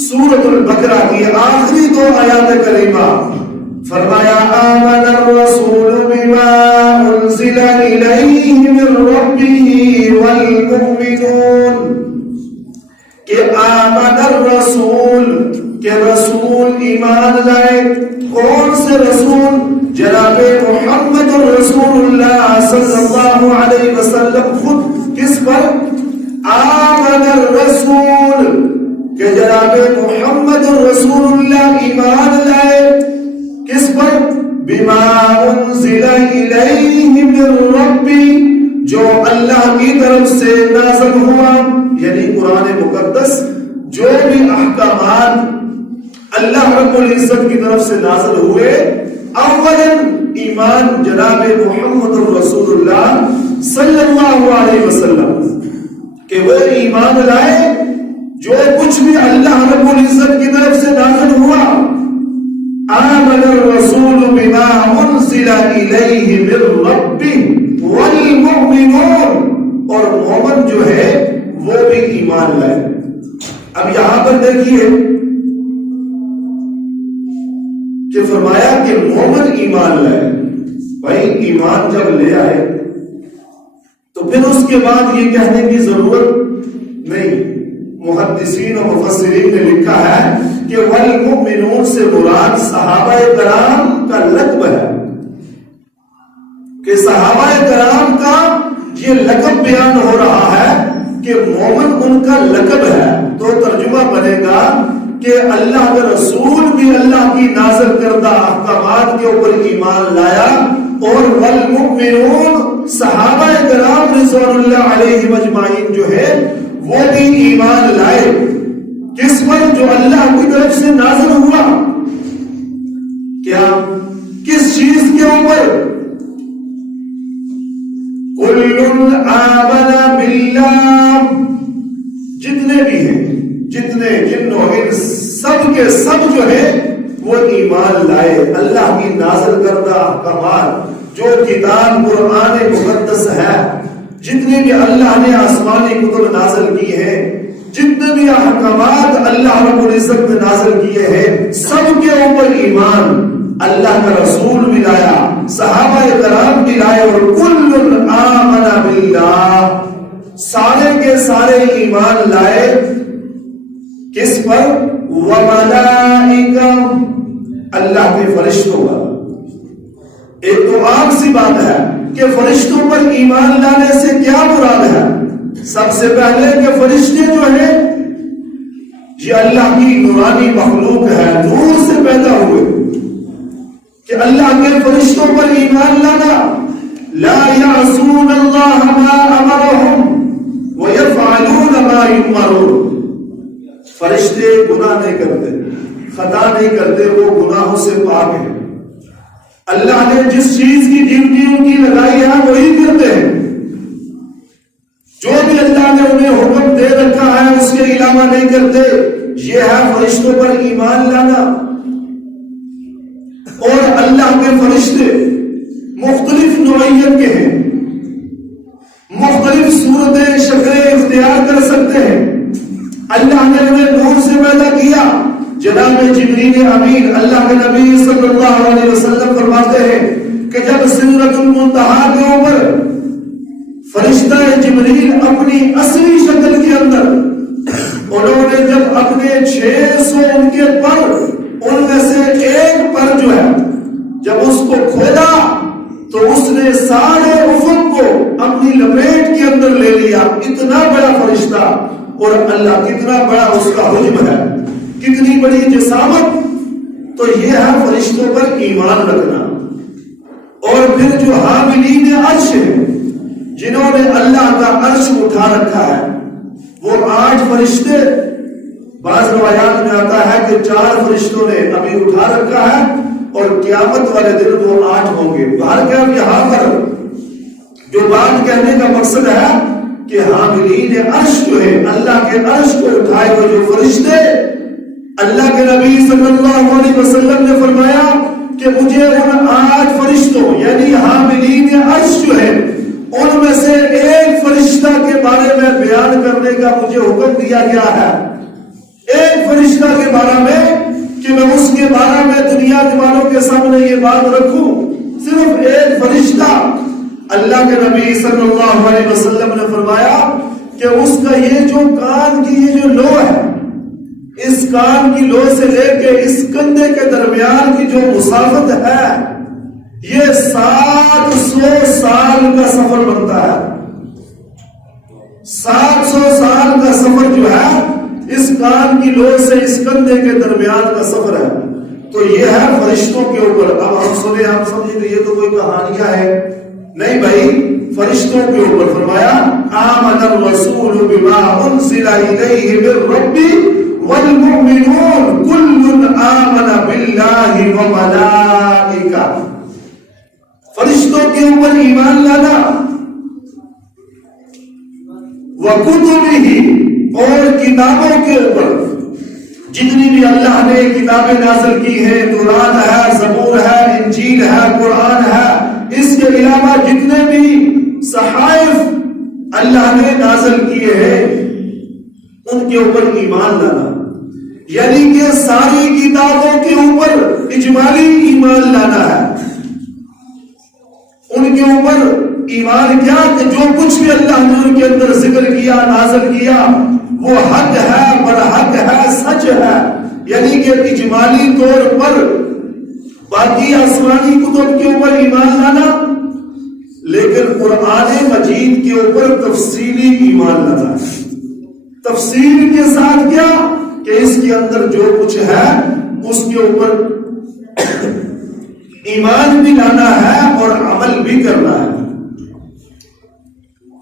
سورۃ البقرہ کی آخری 2 آیات کریمہ فرمایا آمن الرسول بما انزل الیہ من ربہ والمؤمنون کہ آمن الرسول کہ رسول ایمان لائے. کون سے رسول؟ جناب محمد رسول اللہ صلی اللہ علیہ وسلم خود کس پر؟ آمن الرسول کہ جناب محمد رسول اللہ ایمان لائے کس پر؟ بما انزل الیہ من ربی جو اللہ کی طرف سے نازل ہوا، یعنی قرآن مقدس جو بھی احکامات اللہ رب العزت کی طرف سے نازل ہوئے. اولاً ایمان جناب محمد رسول اللہ صلی اللہ علیہ وسلم کہ وہ ایمان لائے جو کچھ بھی اللہ رب العزت کی طرف سے نازل ہوا. آمن الرسول بما انزل الیہ من ربہ والمؤمنون اور مومن جو ہے وہ بھی ایمان لائے. اب یہاں پر دیکھیے کہ فرمایا کہ مومن ایمان لائے. بھائی ایمان جب لے آئے تو پھر اس کے بعد یہ کہنے کی ضرورت نہیں. محدثین و مفسرین نے لکھا ہے کہ والمؤمنون سے مراد صحابہ کرام کا لقب ہے کہ صحابہ کرام کا یہ لقب بیان ہو رہا ہے کہ مومن ان کا لقب ہے. تو ترجمہ بنے گا کہ اللہ کا رسول بھی اللہ کی نازل کردہ احکامات کے اوپر ایمان لایا اور والمؤمنون صحابہ کرام رضوان اللہ علیہ مجمعین جو ہے وہ بھی ایمان لائے. کس پر؟ جو اللہ کی طرف سے نازل ہوا. کیا؟ کس چیز کے اوپر؟ کل آمن باللہ جتنے بھی ہیں جتنے جن و انس سب کے سب جو ہے وہ ایمان لائے. اللہ کی نازل کردہ احکامات جو کتاب قرآن مقدس ہے، جتنے بھی اللہ نے آسمانی کتب نازل کی ہیں، جتنے بھی احکامات اللہ رب العزت نے نازل کیے ہیں، سب کے اوپر ایمان اللہ کا رسول بھی لایا، صحابہ کرام بھی لائے. اور کل آمن باللہ سارے کے سارے ایمان لائے. کس پر؟ وملائکہ اللہ کے فرشتوں پر. ایک تو عام سی بات ہے کہ فرشتوں پر ایمان لانے سے کیا مراد ہے؟ سب سے پہلے کہ فرشتے جو ہیں یہ اللہ کی نورانی مخلوق ہے، نور سے پیدا ہوئے. کہ اللہ کے فرشتوں پر ایمان لانا، لا یعصون اللہ ما امرهم ویفعلون ما یؤمرون. فرشتے گناہ نہیں کرتے، خطا نہیں کرتے، وہ گناہوں سے پاک ہیں. اللہ نے جس چیز کی ڈیوٹی ان کی لگائی ہے وہی کرتے ہیں. جو بھی اللہ نے انہیں حکم دے رکھا ہے اس کے علاوہ نہیں کرتے. یہ ہے فرشتوں پر ایمان لانا. اور اللہ کے فرشتے مختلف نوعیت کے ہیں، مختلف صورتیں شکلیں اختیار کر سکتے ہیں. اللہ نے انہیں نور سے پیدا کیا. جناب جبریل امین اللہ کے نبی صلی اللہ علیہ وسلم فرماتے ہیں کہ جب سدرۃ المنتہا کے اوپر فرشتہ جبریل اپنی اصلی شکل کے اندر انہوں نے جب اپنے 600 ان کے پر ان میں سے ایک پر جو ہے جب اس کو کھولا تو اس نے سارے افق کو اپنی لپیٹ کے اندر لے لیا. اتنا بڑا فرشتہ اور اللہ کتنا بڑا اس کا حجم ہے، کتنی بڑی جسامت. تو یہ ہے فرشتوں پر ایمان رکھنا. اور پھر جو حاملین عرش ہیں جنہوں نے اللہ کا عرش اٹھا رکھا ہے وہ 8 فرشتے. بعض روایات میں آتا ہے کہ 4 فرشتوں نے ابھی اٹھا رکھا ہے اور قیامت والے دن وہ 8 ہوں گے. بہرکیف یہاں پر جو بات کہنے کا مقصد ہے کہ حاملین عرش جو ہے اللہ کے عرش کو اٹھائے ہوئے جو فرشتے، اللہ کے نبی صلی اللہ علیہ وسلم نے فرمایا کہ مجھے ان 8 فرشتوں یعنی حاملین عرش جو ہے ان میں سے ایک فرشتہ کے بارے میں بیان کرنے کا مجھے حکم دیا گیا ہے. ایک فرشتہ فرشتہ کے بارے میں کہ میں اس کے بارے میں دنیا کے والوں کے سامنے یہ بات رکھوں؟ صرف ایک فرشتہ۔ اللہ کے نبی صلی اللہ علیہ وسلم نے فرمایا کہ اس کا یہ جو کان کی یہ جو لو ہے، اس کان کی لو سے لے کے اس کندھے کے درمیان کی جو مسافت ہے، یہ 700 سال کا سفر بنتا ہے۔ 700 سال کا سفر جو ہے اس کان کی لو سے اس کندھے کے درمیان کا سفر ہے۔ تو یہ ہے فرشتوں کے اوپر۔ اب ہم سنے، ہم سمجھیں کہ یہ تو کوئی کہانیاں ہے، نہیں بھائی، فرشتوں کے اوپر فرمایا آمن الرسول بما انزل الیہ من ربہ والمؤمنون کل آمن باللہ وملائکہ۔ فرشتوں کے اوپر ایمان لانا، وکتبہ، اور کتابوں کے اوپر، جتنی بھی اللہ نے کتابیں نازل کی ہیں، تورات ہے، زبور ہے، انجیل ہے، قرآن ہے، اس کے علاوہ جتنے بھی صحائف اللہ نے نازل کیے ہیں ان کے اوپر ایمان لانا، یعنی کہ ساری کتابوں کے اوپر اجمالی ایمان لانا ہے۔ ان کے اوپر ایمان کیا کہ جو کچھ بھی اللہ نے ان کے اندر ذکر کیا، نازل کیا، وہ حق ہے، برحق ہے، سچ ہے، یعنی کہ اجمالی طور پر باقی آسمانی کتب کے اوپر ایمان لانا، لیکن قرآن مجید کے اوپر تفصیلی ایمان لانا۔ تفصیل کے ساتھ کیا کہ اس کے اندر جو کچھ ہے اس کے اوپر ایمان بھی لانا ہے اور عمل بھی کرنا ہے۔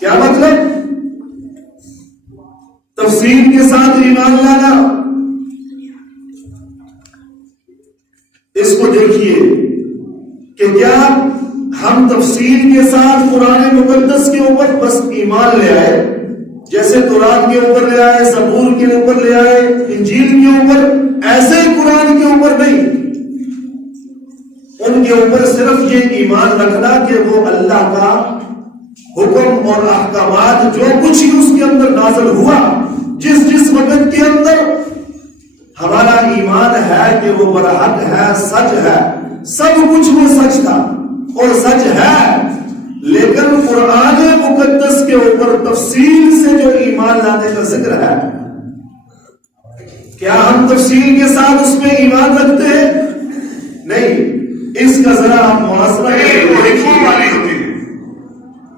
کیا مطلب؟ تفصیل کے ساتھ ایمان لانا، اس کو دیکھیے کہ کیا ہم تفصیل کے ساتھ قرآن مقدس کے اوپر بس ایمان لے آئے، جیسے تورات کے اوپر لے آئے، زبور کے اوپر لے آئے، انجیل کے اوپر، ایسے قرآن کے اوپر نہیں، ان کے اوپر صرف یہ ایمان رکھنا کہ وہ اللہ کا حکم اور احکامات جو کچھ ہی اس کے اندر نازل ہوا، جس وقت کے اندر ہمارا ایمان ہے کہ وہ برحق ہے، سچ ہے، سب کچھ وہ سچ تھا اور سچ ہے، لیکن قرآن مقدس کے اوپر تفصیل سے جو ایمان لانے کا ذکر ہے، کیا ہم تفصیل کے ساتھ اس میں ایمان رکھتے ہیں؟ نہیں۔ اس کا ذرا آپ محاصرہ کریں، وہ حکم والی ہوتی ہے،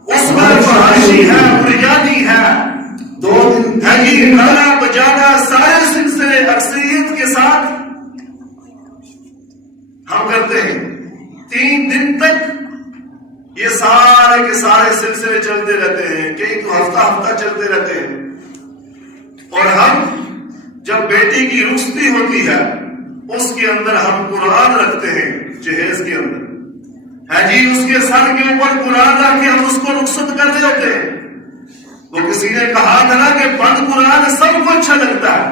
اس میں فحاشی ہے، بریانی ہے، 2 دن گانا بجانا، سارے سلسلے اکثریت کے ساتھ ہم کرتے ہیں۔ 3 دن تک یہ سارے کے سارے سلسلے چلتے رہتے ہیں، کئی تو ہفتہ چلتے رہتے ہیں، اور ہم جب بیٹی کی رخصتی ہوتی ہے اس کے اندر ہم قرآن رکھتے ہیں جہیز کے اندر، ہے جی، اس کے سر کے اوپر قرآن رکھ کے ہم اس کو رخصت کر دیتے ہیں۔ وہ کسی نے کہا تھا نا کہ بند قرآن سب کو اچھا لگتا ہے،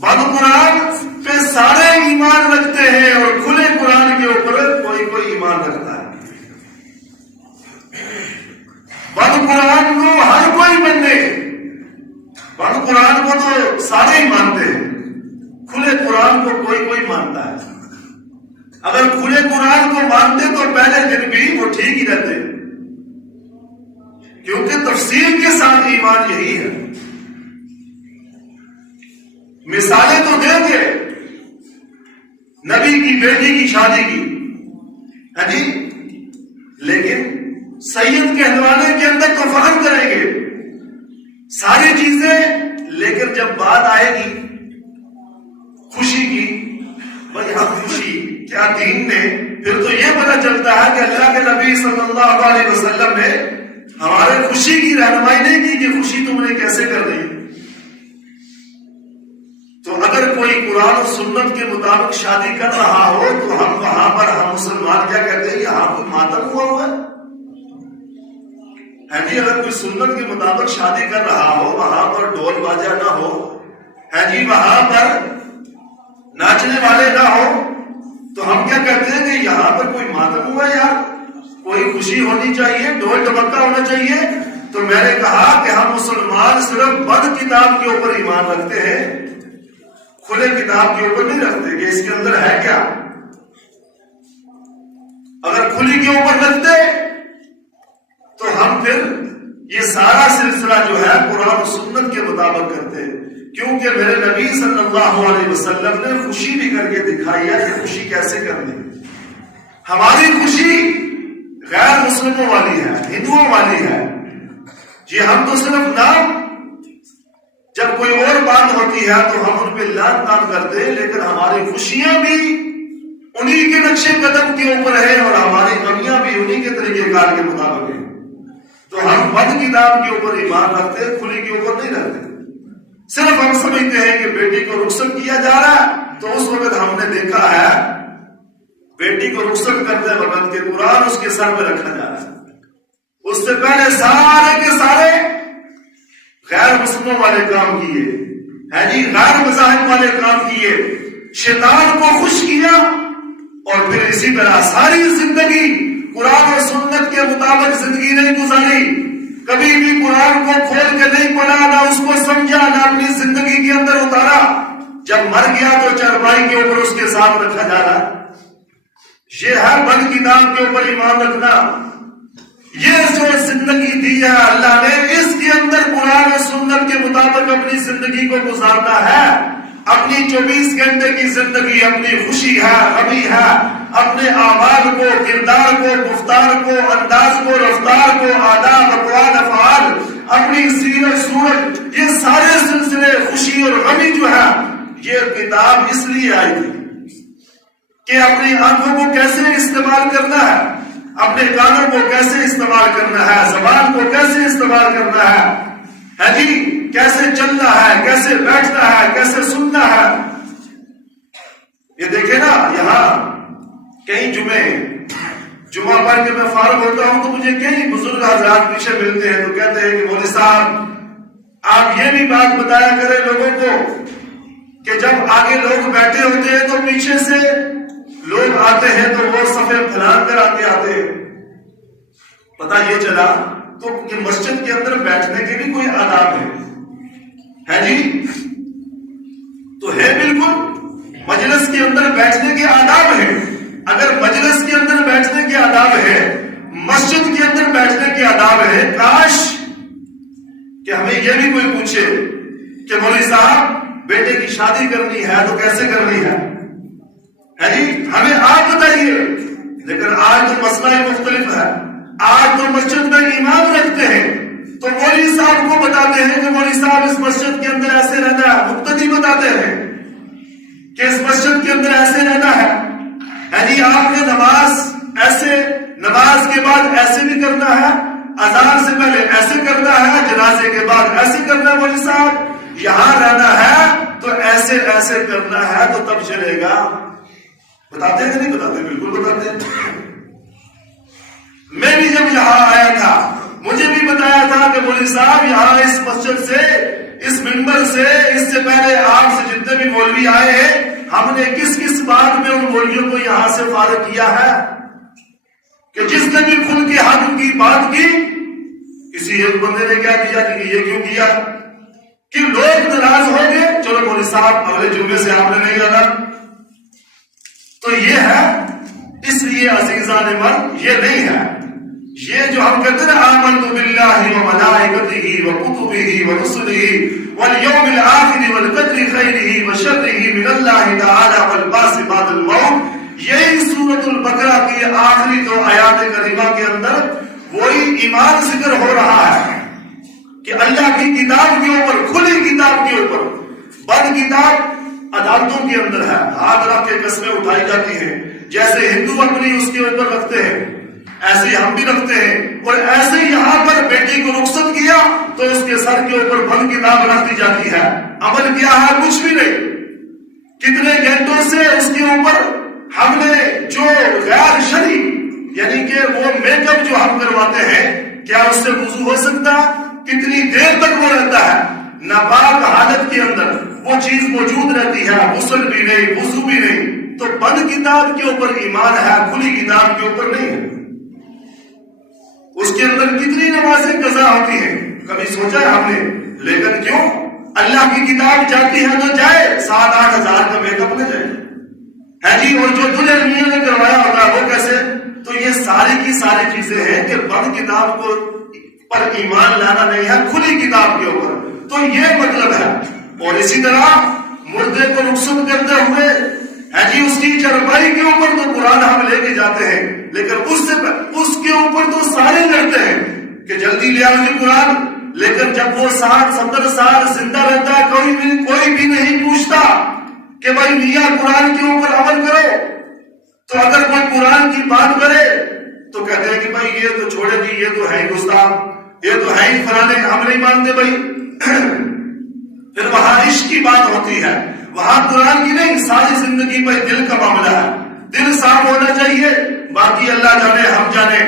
بند قرآن پہ سارے ایمان رکھتے ہیں اور کھلے قرآن کے اوپر کوئی ایمان رکھتا ہے۔ بند قرآن کو ہر کوئی مانتے، بند قرآن کو تو سارے ہی مانتے ہیں، کھلے قرآن کو کوئی مانتا ہے۔ اگر کھلے قرآن کو مانتے تو پہلے دن بھی وہ ٹھیک ہی رہتے، کیونکہ تفصیل کے ساتھ ایمان یہی ہے۔ مثالیں تو دیں گے، نبی کی بیٹی کی شادی کی ہے جی، لیکن سید کہلوانے کے اندر تو فخر کریں گے ساری چیزیں، لیکن جب بات آئے گی خوشی کی، بھائی ہم خوشی کیا دین نے، پھر تو یہ پتہ چلتا ہے کہ اللہ کے نبی صلی اللہ علیہ وسلم نے ہمارے خوشی کی رہنمائی نہیں کی کہ خوشی تم نے کیسے کر دی۔ تو اگر کوئی قرآن و سنت کے مطابق شادی کر رہا ہو تو ہم وہاں پر، ہم مسلمان کیا کہتے ہیں، یہاں کوئی ماتم ہوا ہے جی۔ اگر کوئی سنت کے مطابق شادی کر رہا ہو، وہاں پر ڈھول باجا نہ ہو ہے جی، وہاں پر ناچنے والے نہ ہو، تو ہم کیا کہتے ہیں کہ یہاں پر کوئی ماتم ہوا ہے، یار کوئی خوشی ہونی چاہیے، ڈھول ڈمکا ہونا چاہیے۔ تو میں نے کہا کہ ہم مسلمان صرف بد کتاب کے اوپر ایمان رکھتے ہیں کھلے کتاب کے اوپر نہیں رکھتے کہ اس کے اندر ہے کیا. اگر کھلی کے اوپر رکھتے تو ہم پھر یہ سارا سلسلہ جو ہے قرآن و سنت کے مطابق کرتے، کیونکہ میرے نبی صلی اللہ علیہ وسلم نے خوشی بھی کر کے دکھائی ہے کہ خوشی کیسے کرنی. ہماری خوشی غیر مسلموں والی ہے، ہندوؤں والی ہے. جی ہم تو صرف نام، جب کوئی اور بات ہوتی ہے تو ہم ان پہ لان تان کرتے، لیکن ہماری خوشیاں بھی انہی کے نقشے قدم کے اوپر ہے اور ہماری غمیاں بھی انہی کے طریقے کار کے مطابق ہیں. تو ہم بد کتاب کے اوپر ایمان رکھتے، کھلی کے اوپر نہیں رکھتے. صرف ہم سمجھتے ہیں کہ بیٹی کو رخصت کیا جا رہا ہے تو اس وقت ہم نے دیکھا ہے بیٹی کو رخصت کرتے وقت کے قرآن اس کے سر پہ رکھا جا رہا ہے. اس سے پہلے سارے کے سارے غیر مسلموں والے کام کیے ہیں جی، غیر مذاہب والے کام کیے، شیطان کو خوش کیا اور پھر اسی طرح ساری زندگی قرآن اور سنت کے مطابق زندگی نہیں گزاری. کبھی بھی قرآن کو کھول کے نہیں پڑھا، نہ اس کو سمجھا، نہ اپنی زندگی کے اندر اتارا. جب مر گیا تو چارپائی کے اوپر اس کے ساتھ رکھا جا رہا. یہ ہے بد کتاب کے اوپر ایمان رکھنا. یہ جو زندگی دی ہے اللہ نے، اس کے اندر قرآن اور سنت کے مطابق اپنی زندگی کو گزارنا ہے. اپنی 24 گھنٹے کی زندگی اپنی خوشی ہے، غمی ہے، اپنے اعمال کو، کردار کو، گفتار کو، انداز کو، رفتار کو، آداب، اقوال، افعال، اپنی سیرت، صورت، یہ سارے سلسلے خوشی اور غمی جو ہے، یہ کتاب اس لیے آئی تھی کہ اپنی آنکھوں کو کیسے استعمال کرنا ہے، اپنے کانوں کو کیسے استعمال کرنا ہے، زبان کو کیسے استعمال کرنا ہے جی، کیسے چلنا ہے، کیسے بیٹھنا ہے، کیسے سننا ہے. یہ دیکھیں نا، یہاں کئی جمعہ پڑھ کے میں فارغ ہوتا ہوں تو مجھے کئی بزرگ حضرات پیچھے ملتے ہیں تو کہتے ہیں کہ مولوی صاحب آپ یہ بھی بات بتایا کریں لوگوں کو کہ جب آگے لوگ بیٹھے ہوتے ہیں تو پیچھے سے لوگ آتے ہیں تو وہ صفے پھیلان کر آتے ہیں. پتہ یہ چلا تو کہ مسجد کے اندر بیٹھنے کے بھی کوئی آداب ہے جی، تو ہے بالکل مجلس کے اندر بیٹھنے کے آداب ہیں. اگر مجلس کے اندر بیٹھنے کے آداب ہے، مسجد کے اندر بیٹھنے کے آداب ہے، کاش کہ ہمیں یہ بھی کوئی پوچھے کہ مولوی صاحب بیٹے کی شادی کرنی ہے تو کیسے کرنی ہے جی، ہمیں آپ بتائیے. لیکن آج تو مسئلہ ہی مختلف ہے. آج تو مسجد میں امام رکھتے ہیں تو مولوی صاحب کو بتاتے ہیں کہ مولوی صاحب اس مسجد کے اندر ایسے رہنا ہے، مقتدی بتاتے ہیں کہ اس مسجد کے اندر ایسے رہنا ہے جی، آپ نے نماز ایسے، نماز کے بعد ایسے بھی کرنا ہے، اذان سے پہلے ایسے کرنا ہے، جنازے کے بعد ایسے کرنا ہے. مولوی صاحب یہاں رہنا ہے تو ایسے ایسے کرنا ہے تو تب چلے گا. بتاتے ہیں کہ نہیں بتاتے؟ بالکل بتاتے ہیں. میں بھی جب یہاں آیا تھا مجھے بھی بتایا تھا کہ مولوی صاحب یہاں اس مسجد سے، اس منبر سے، اس سے پہلے آپ سے جتنے بھی مولوی آئے ہیں ہم نے کس کس بات میں ان مولویوں کو یہاں سے فارغ کیا ہے کہ جس نے بھی کھل کے حق کی بات کی، کسی ایک بندے نے کیا کیا کہ یہ کیوں کیا کہ لوگ ناراض ہو گئے، چلو مولوی صاحب اگلے جمعے سے آپ نے نہیں آنا. تو یہ ہے، اس لیے عزیزان من یہ نہیں ہے. یہ جو ہم کہتے ہیں آمنت باللہ وملائکتہ وکتبہ ورسلہ والیوم الآخر والقدر خیرہ وشرہ من اللہ تعالی والبعث بعد الموت، یہی سورۃ البقرہ کی آخری 2 آیات کریمہ کے اندر وہی ایمان ذکر ہو رہا ہے کہ اللہ کی کتاب کے اوپر، کھلی کتاب کے اوپر. بد کتاب عدالتوں کے اندر ہے، ہاتھ رکھ کے قسمیں اٹھائی جاتی ہیں. جیسے ہندو اپنی اس کے اوپر رکھتے ہیں ایسے ہی ہم بھی رکھتے ہیں، اور ایسے یہاں پر بیٹی کو رخصت کیا تو اس کے سر کے اوپر بد کتاب رکھ دی جاتی ہے. عمل کیا ہے؟ کچھ بھی نہیں. کتنے گھنٹوں سے اس کے اوپر ہم نے جو غیر شرعی یعنی کہ وہ میک اپ جو ہم کرواتے ہیں، کیا اس سے وضو ہو سکتا؟ کتنی دیر تک وہ رہتا ہے ناپاک حالت کے اندر، وہ چیز موجود رہتی ہے، غسل بھی نہیں، وضو بھی نہیں. تو بد کتاب کے اوپر ایمان ہے، کھلی کتاب کے اوپر نہیں ہے. اس کے اندر کتنی نمازیں قضا ہوتی ہیں، کبھی سوچا ہے ہم نے؟ لیکن کیوں؟ اللہ کی کتاب جاتی ہے تو جائے، 7-8 ہزار ہے جی، اور جو دلہن میاں نے کروایا ہوگا وہ کیسے؟ تو یہ ساری کی ساری چیزیں ہیں کہ بند کتاب کو پر ایمان لانا نہیں ہے، کھلی کتاب کے اوپر. تو یہ مطلب ہے. اور اسی طرح مردے کو رخصت کرتے ہوئے ہے جی اس کی چرپائی کے اوپر تو قرآن ہم لے کے جاتے ہیں، لیکن اس کے اوپر تو سارے لڑتے ہیں کہ جلدی لے آؤ جی قرآن. لیکن جب وہ 60-70 سال زندہ رہتا ہے کوئی بھی نہیں پوچھتا کہ بھائی میاں قرآن کے اوپر عمل کرو. تو اگر کوئی قرآن کی بات کرے تو کہتے ہیں کہ بھائی یہ تو چھوڑے جی، یہ تو ہے ہی گستاخ، یہ تو ہے ہی فلانے، ہم نہیں مانتے بھائی. پھر وہاں عشق کی بات ہوتی ہے، وہاں قرآن کی نہیں، ساری زندگی بھائی دل کا معاملہ ہے. دل صاف ہونا چاہیے، باقی اللہ جانے ہم جانے.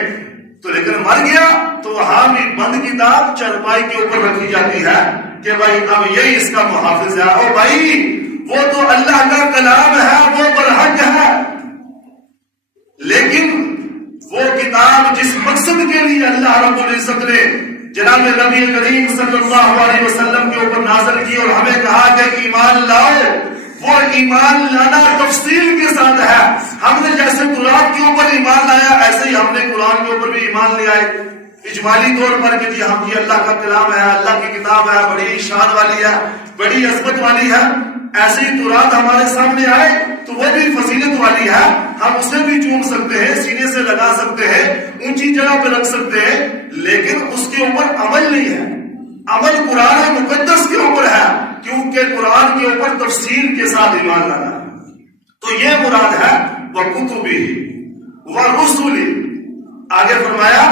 تو لیکن مر گیا تو وہاں بھی بند کتاب چرپائی کے اوپر رکھی جاتی ہے کہ بھائی اب یہی اس کا محافظ ہے. او بھائی وہ تو اللہ کا کلام ہے، وہ برحق ہے، لیکن وہ کتاب جس مقصد کے لیے اللہ رب العزت نے جناب نبی کریم صلی اللہ علیہ وسلم کے اوپر نازل کی اور ہمیں کہا کہ ایمان لاؤ، وہ ایمان لانا تفصیل کے ساتھ ہے. ہم نے جیسے قرآن کے اوپر ایمان لایا ایسے ہی ہم نے قرآن کے اوپر بھی ایمان لے آئے اجمالی طور پر کہ جی ہم یہ اللہ کا کلام ہے، اللہ کی کتاب ہے، بڑی شان والی ہے، بڑی عظمت والی ہے. ایسے ہی قرآن ہمارے سامنے آئے تو وہ بھی فضیلت والی ہے، ہم اسے بھی چوم سکتے ہیں، سینے سے لگا سکتے ہیں، اونچی جگہ پہ رکھ سکتے ہیں، لیکن اس کے اوپر عمل نہیں ہے. عمل قرآن مقدس کے اوپر ہے، کیونکہ قرآن کے اوپر تفصیل کے ساتھ ایمان لانا. تو یہ مراد ہے وَكُتُبِهِ وَرُسُلِهِ. آگے فرمایا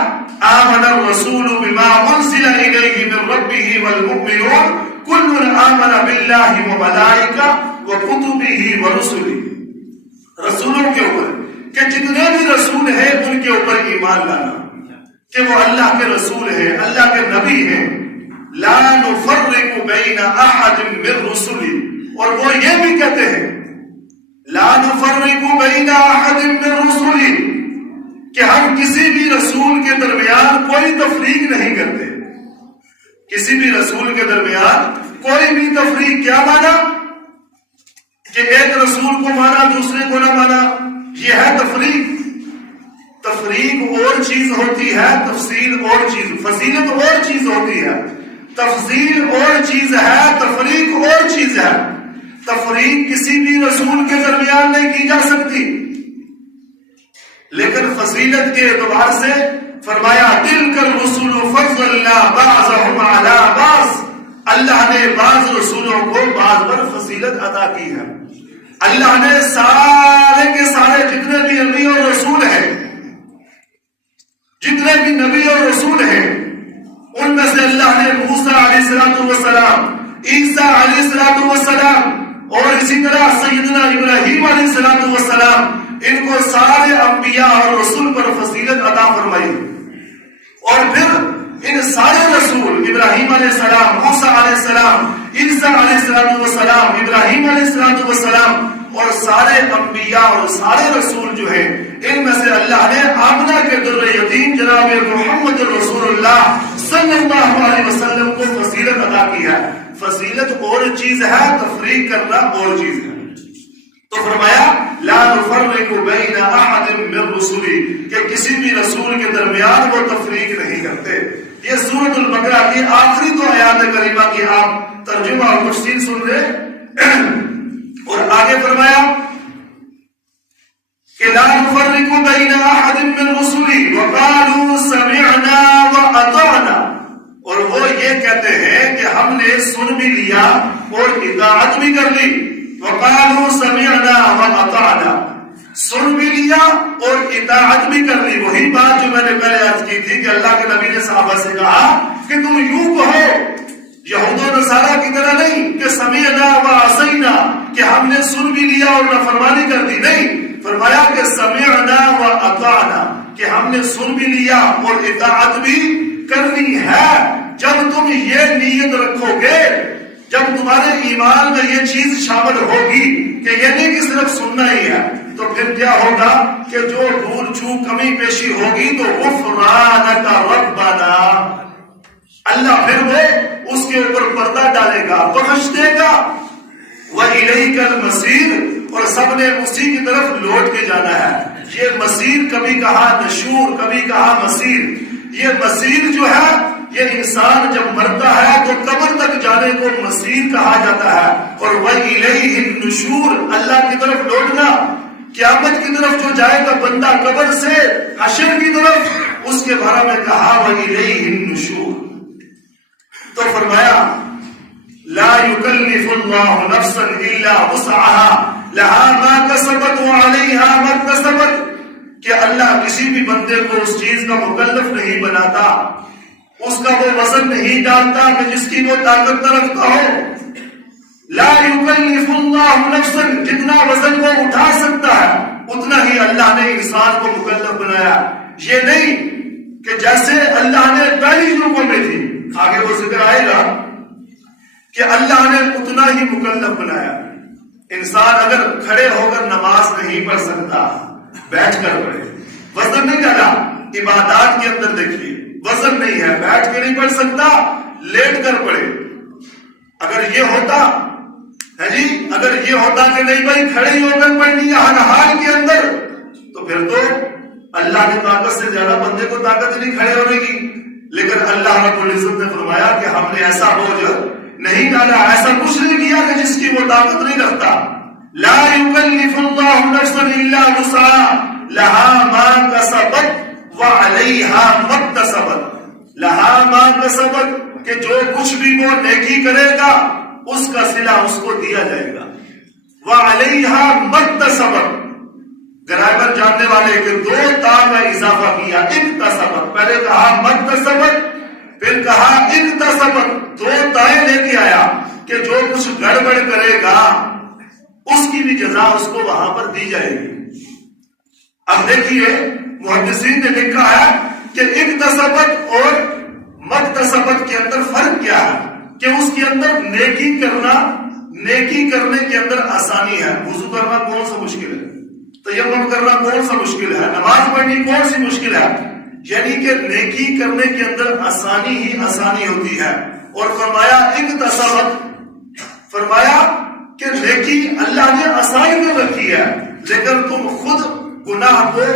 آمن الرسول بما انزل الیہ من ربہ والمؤمنون کل آمن باللہ وملائکہ وکتبہ ورسلہ. رسولوں کے اوپر کہ جتنے بھی رسول ہیں ان کے اوپر ایمان لانا کہ وہ اللہ کے رسول ہیں، اللہ کے نبی ہیں. لا نفرق بین احد من رسلہ. اور وہ یہ بھی کہتے ہیں لا نفرق بین احد من رسلہ کہ ہم کسی بھی رسول کے درمیان کوئی تفریق نہیں کرتے. کسی بھی رسول کے درمیان کوئی بھی تفریق. کیا مانا؟ کہ ایک رسول کو مانا دوسرے کو نہ مانا، یہ ہے تفریق. تفریق اور چیز ہوتی ہے، تفصیل اور چیز، فضیلت اور چیز ہوتی ہے. تفصیل اور چیز ہے، تفریق اور چیز ہے. تفریق کسی بھی رسول کے درمیان نہیں کی جا سکتی، لیکن فضیلت کے اعتبار سے فرمایا تلک الرسل فضلنا بعضهم علی بعض. اللہ نے بعض رسولوں کو بعض پر فضیلت عطا کی ہے. اللہ نے سارے کے سارے جتنے بھی نبی اور رسول ہیں، جتنے بھی نبی اور رسول ہیں، ان میں سے اللہ نے موسیٰ علیہ السلام، عیسیٰ علیہ السلام اور اسی طرح سیدنا ابراہیم علیہ السلام، ان کو سارے انبیاء اور رسول پر فضیلت عطا فرمائی. اور پھر ان سارے رسول ابراہیم علیہ السلام، موسیٰ علیہ السلام، عیسیٰ علیہ السلام، ابراہیم علیہ السلام اور سارے انبیاء اور سارے رسول جو ہیں، ان میں سے اللہ نے آمنہ کے در یتیم جناب محمد رسول اللہ صلی اللہ علیہ وسلم کو فضیلت عطا کی ہے. فضیلت اور چیز ہے، تفریق کرنا اور چیز ہے. تو فرمایا لا نفرق بین احد من رسلی کہ کسی بھی رسول کے درمیان وہ تفریق نہیں کرتے. یہ سورۃ البقرہ کی آخری دو آیات کریمہ کی آپ ترجمہ اور تفسیر سن رہے. اور آگے فرمایا کہ لا نفرق بین احد من رسلی وقالوا سمعنا واطعنا. اور وہ یہ کہتے ہیں کہ ہم نے سن بھی لیا اور اطاعت بھی کر لی. وقالوا سمعنا واطعنا، سن بھی لیا اور اطاعت بھی کر لی. وہی بات جو میں نے پہلے عرض کی تھی کہ اللہ کے نبی نے صحابہ سے کہا کہ تم یوں کہو یہود و نصارہ کی طرح نہیں کہ سمعنا وعصینا کہ ہم نے سن بھی لیا اور نافرمانی کر دی. نہیں، فرمایا کہ سمعنا واطعنا کہ ہم نے سن بھی لیا اور اطاعت بھی کرنی ہے. جب تم یہ نیت رکھو گے، جب تمہارے ایمان میں یہ چیز شامل ہوگی کہ یہ نہیں کہ صرف سننا ہی ہے، تو پھر کیا ہوگا کہ جو بھول چوک کمی پیشی ہوگی تو غفرانک ربنا، اللہ پھر وہ اس کے اوپر پردہ ڈالے گا، بخش دے گا. وَإِلَيْكَ الْمَصِيرُ، اور سب نے اسی کی طرف لوٹ کے جانا ہے. یہ مسیر کبھی کہا نشور, کبھی کہا مسیر. یہ مسیر جو ہے یہ انسان جب مرتا ہے تو قبر تک جانے کو مسیر کہا جاتا ہے. اور وَإِلَيْهِ النُّشُورُ, اللہ کی طرف لوٹنا. قیامت کی طرف جو جائے گا بندہ قبر سے حشر کی طرف, اس کے بارے میں کہا وَإِلَيْهِ النُّشُورُ. تو فرمایا لا يكلف الله نفسا الا وسعها لها ما كسبت وعليها ما اكتسبت, کہ اللہ کسی بھی بندے کو اس چیز کا مکلف نہیں بناتا, اس کا وہ وزن نہیں ڈالتا کہ جس کی وہ طاقت نہ رکھتا ہو. لا يكلف الله نفسا, جتنا وزن وہ اٹھا سکتا ہے اتنا ہی اللہ نے انسان کو مکلف بنایا. یہ نہیں کہ جیسے اللہ نے پہلی لوگوں میں تھی, آگے وہ ذکر آئے گا کہ اللہ نے اتنا ہی مکلف بنایا. انسان اگر کھڑے ہو کر نماز نہیں پڑھ سکتا, بیٹھ کر پڑھے. وزن نہیں ڈالا. عبادات کے اندر دیکھیے وزن نہیں ہے, بیٹھ کے نہیں پڑھ سکتا, لیٹ کر پڑھے. اگر یہ ہوتا ہے جی, اگر یہ ہوتا کہ نہیں بھائی کھڑے ہی ہو کر پڑھنی ہے ہر حال کے اندر, تو پھر تو اللہ کی طاقت سے زیادہ بندے کو طاقت نہیں کھڑے ہونے کی. لیکن اللہ رب العزت نے فرمایا کہ ہم نے ایسا بوجھ نہیں ڈالا, ایسا کچھ نہیں کیا کہ جس کی وہ طاقت نہیں رکھتا. لا يكلف الله نفسا الا وسعها لها ما كسبت وعليها ما اكتسبت. لها ما كسبت, کہ جو کچھ بھی وہ نیکی کرے گا اس کا صلہ اس کو دیا جائے گا. وعليها ما اكتسبت, گرامر جاننے والے کہ دو تا کا اضافہ کیا. اکتسبت, پہلے کہا مکتسبت, پھر کہا اکتسبت, دو تائیں لے کے آیا کہ جو کچھ گڑبڑ کرے گا اس کی بھی جزا اس کو وہاں پر دی جائے گی. اب دیکھیے محدثین نے لکھا ہے کہ اکتسبت اور مکتسبت کے اندر فرق کیا ہے, کہ اس کے اندر نیکی کرنا, نیکی کرنے کے اندر آسانی ہے. وضو کرنا کون سا مشکل ہے, تیمم کرنا کون سا مشکل ہے, نماز پڑھنی کون سی مشکل ہے. یعنی کہ نیکی کرنے کے اندر آسانی ہی آسانی ہوتی ہے. اور فرمایا اکتسبت, فرمایا کہ نیکی اللہ نے آسانی میں رکھی ہے, لیکن تم خود گناہ کو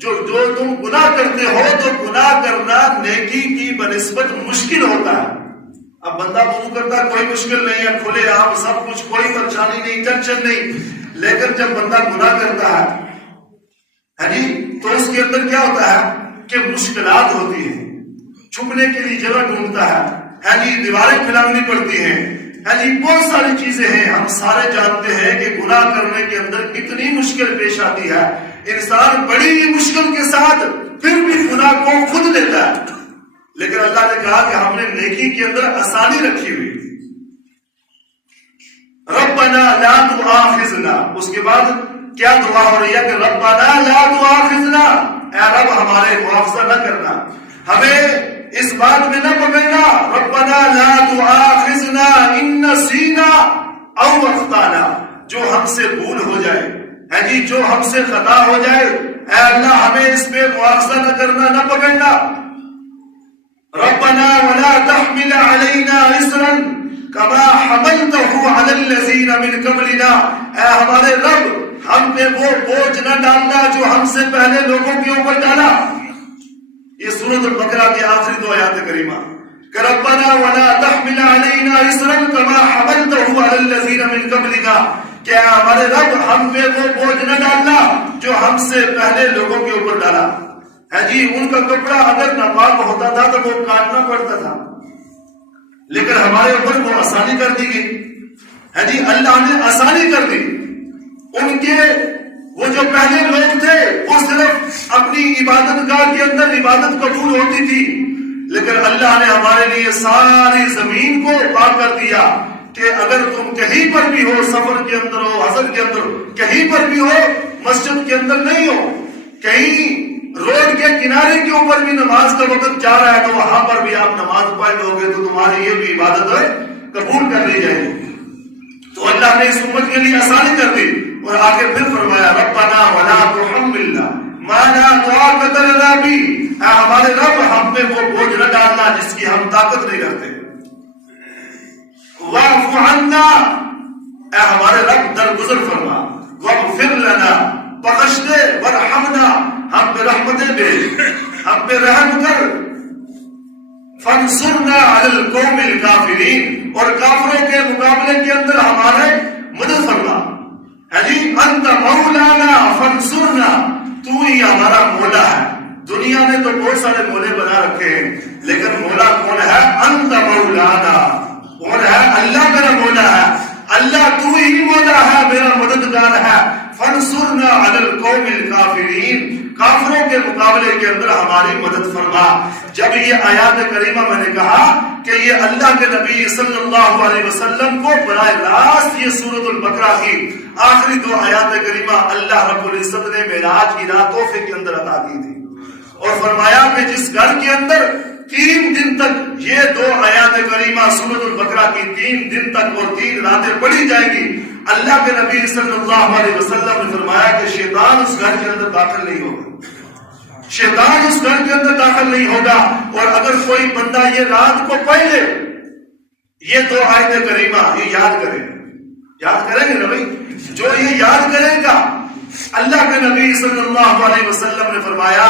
جو تم گناہ کرتے ہو تو گناہ کرنا نیکی کی بنسبت مشکل ہوتا ہے. اب بندہ وضو کرتا کوئی مشکل نہیں ہے, کھلے عام سب کچھ, کوئی پریشانی نہیں, ٹینشن نہیں. لیکن جب بندہ گناہ کرتا ہے جی, تو اس کے اندر کیا ہوتا ہے کہ مشکلات ہوتی ہیں, چھپنے کے لیے جگہ ڈھونڈتا ہے جی, دیواریں پھیلانی پڑتی ہیں جی, بہت ساری چیزیں ہیں. ہم سارے جانتے ہیں کہ گناہ کرنے کے اندر کتنی مشکل پیش آتی ہے. انسان بڑی ہی مشکل کے ساتھ پھر بھی گناہ کو خود لیتا ہے. لیکن اللہ نے کہا کہ ہم نے نیکی کے اندر آسانی رکھی ہوئی. ربنا لا تؤاخذنا, اس کے بعد کیا دعا ہو رہی ہے کہ ربنا لا تؤاخذنا, اے رب ہمارے معاوضہ نہ کرنا, ہمیں اس بات میں نہ پکڑنا. ربنا لا تؤاخذنا ان نسینا او اخطانا, جو ہم سے بھول ہو جائے ہے جی, جو ہم سے خطا ہو جائے, اے اللہ ہمیں اس پہ معاوضہ نہ کرنا, نہ پکڑنا. ربنا ولا تحمل علينا اصرا كما حملته على الذين من قبلنا, اے ہمارے رب ہم پہ وہ بوجھ نہ ڈالنا جو ہم سے پہلے لوگوں کے اوپر ڈالا. یہ سورۃ البقرہ کی آخری دو آیات کریمہ کہ ربنا ولا تحمل علينا اصرا كما حملته على الذين من قبلنا, کہ ہمارے رب ہم پہ وہ بوجھ نہ ڈالنا جو ہم سے پہلے لوگوں کے اوپر ڈالا ہے جی. ان کا کپڑا اگر ناپاک ہوتا تھا تو وہ کاٹنا پڑتا تھا, لیکن ہمارے اوپر وہ آسانی کر دی گئی ہے جی. اللہ نے آسانی کر دی. ان کے وہ جو پہلے لوگ تھے وہ صرف اپنی عبادت گاہ کے اندر عبادت قبول ہوتی تھی, لیکن اللہ نے ہمارے لیے ساری زمین کو پاک کر دیا کہ اگر تم کہیں پر بھی ہو, سفر کے اندر ہو, حضر کے اندر, کہیں پر بھی ہو, مسجد کے اندر نہیں ہو, کہیں روڈ کے کنارے کے اوپر بھی نماز کا وقت جا رہا ہے تو وہاں پر بھی آپ نماز پڑھ لو گے تو تمہاری یہ بھی عبادت قبول کر لی جائے گی. تو اللہ نے اس امت کے لیے آسانی کر دی. اور آگے پھر فرمایا ربنا ولا تحملنا ما لا طاقت لنا به, اے ہمارے رب ہم پہ وہ بوجھ نہ ڈالنا جس کی ہم طاقت نہیں رکھتے. واعف عنا, اے ہمارے رب درگزر فرما, اغفر لنا، بخش دے، ورحمنا، ہم پہ رحمتیں دے، ہم پہ رحم کر، فانصرنا علی القوم الکافرین، اور کافروں کے مقابلے کے اندر ہمارے مدد فرما، ہے جی، انت مولانا فانصرنا، تو ہی ہمارا مولا ہے۔ دنیا نے تو بہت سارے مولے بنا رکھے ہیں، لیکن مولا کون ہے؟ انت مولانا، کون ہے؟ اللہ میرا مولا ہے، اللہ تو ہی مولا ہے، میرا مددگار ہے۔ فانصرنا علی القوم الکافرین، کافروں کے مقابلے کے اندر ہماری مدد فرما۔ جب یہ آیات کریمہ میں نے کہا کہ یہ اللہ کے نبی صلی اللہ علیہ وسلم کو براہ راست یہ سورۃ البقرہ کی آخری 2 آیات کریمہ اللہ رب العزت نے معراج کی رات تحفے کے اندر عطا کی تھی، اور فرمایا کہ جس گھر کے اندر 3 دن تک یہ 2 آیات کریمہ سورۃ البقرہ کی 3 دن تک اور 3 راتیں پڑھی جائیں گی، اللہ کے نبی صلی اللہ علیہ وسلم نے فرمایا کہ شیطان اس گھر کے اندر داخل نہیں ہوگا، شیطان اس گھر کے اندر داخل نہیں ہوگا۔ اور اگر کوئی بندہ یہ رات کو پڑھ لے یہ 2 آیت کریمہ، یہ یاد کریں گے نا بھائی، جو یہ یاد کرے گا، اللہ کے نبی صلی اللہ علیہ وسلم نے فرمایا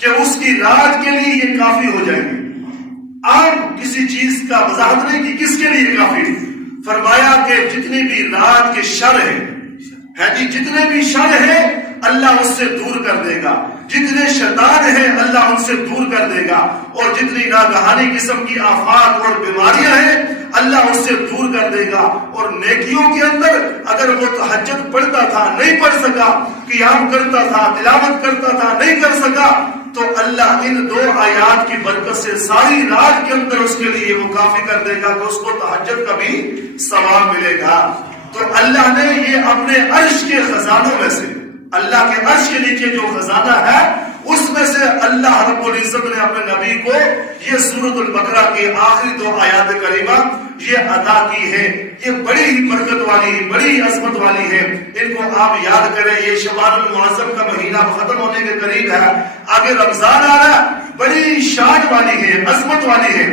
کہ اس کی رات کے لیے یہ کافی ہو جائے گی۔ آپ کسی چیز کا وضاحت نہیں کی کس کے لیے کافی، فرمایا کہ جتنی بھی رات کے شر ہے جی، جتنے بھی شر ہیں اللہ اس سے دور کر دے گا، جتنے شیطان ہیں اللہ ان سے دور کر دے گا، اور جتنی ناگہانی قسم کی آفات اور بیماریاں ہیں اللہ اس سے دور کر دے گا۔ اور نیکیوں کے اندر اگر وہ تہجد پڑھتا تھا نہیں پڑھ سکا، قیام کرتا تھا تلاوت کرتا تھا نہیں کر سکا، تو اللہ ان 2 آیات کی برکت سے ساری رات کے اندر اس کے لیے وہ کافی کر دے گا کہ اس کو تہجد کا بھی ثواب ملے گا۔ تو اللہ نے یہ اپنے عرش کے خزانوں میں سے، اللہ کے عرش کے نیچے جو خزانہ ہے اس میں سے اللہ رب العزت نے اپنے نبی کو یہ سورۃ البقرہ کی آخری 2 آیات کریمہ یہ عطا کی ہے۔ یہ بڑی ہی برکت والی، بڑی عظمت والی ہے، ان کو آپ یاد کریں۔ یہ شعبان المعظم کا مہینہ ختم ہونے کے قریب ہے، آگے رمضان آ رہا ہے، بڑی شان والی ہے، عظمت والی ہے۔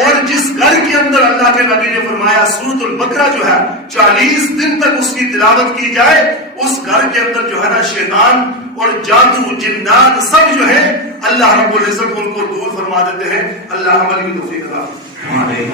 اور جس گھر کے اندر اللہ کے نبی نے فرمایا سورۃ البقرہ جو ہے 40 دن تک اس کی تلاوت کی جائے، اس گھر کے اندر جو ہے نا شیطان اور جادو جنات سب جو ہے اللہ رب العزت ان کو دور فرما دیتے ہیں۔ اللہ عمل کی توفیق عطا فرمائے۔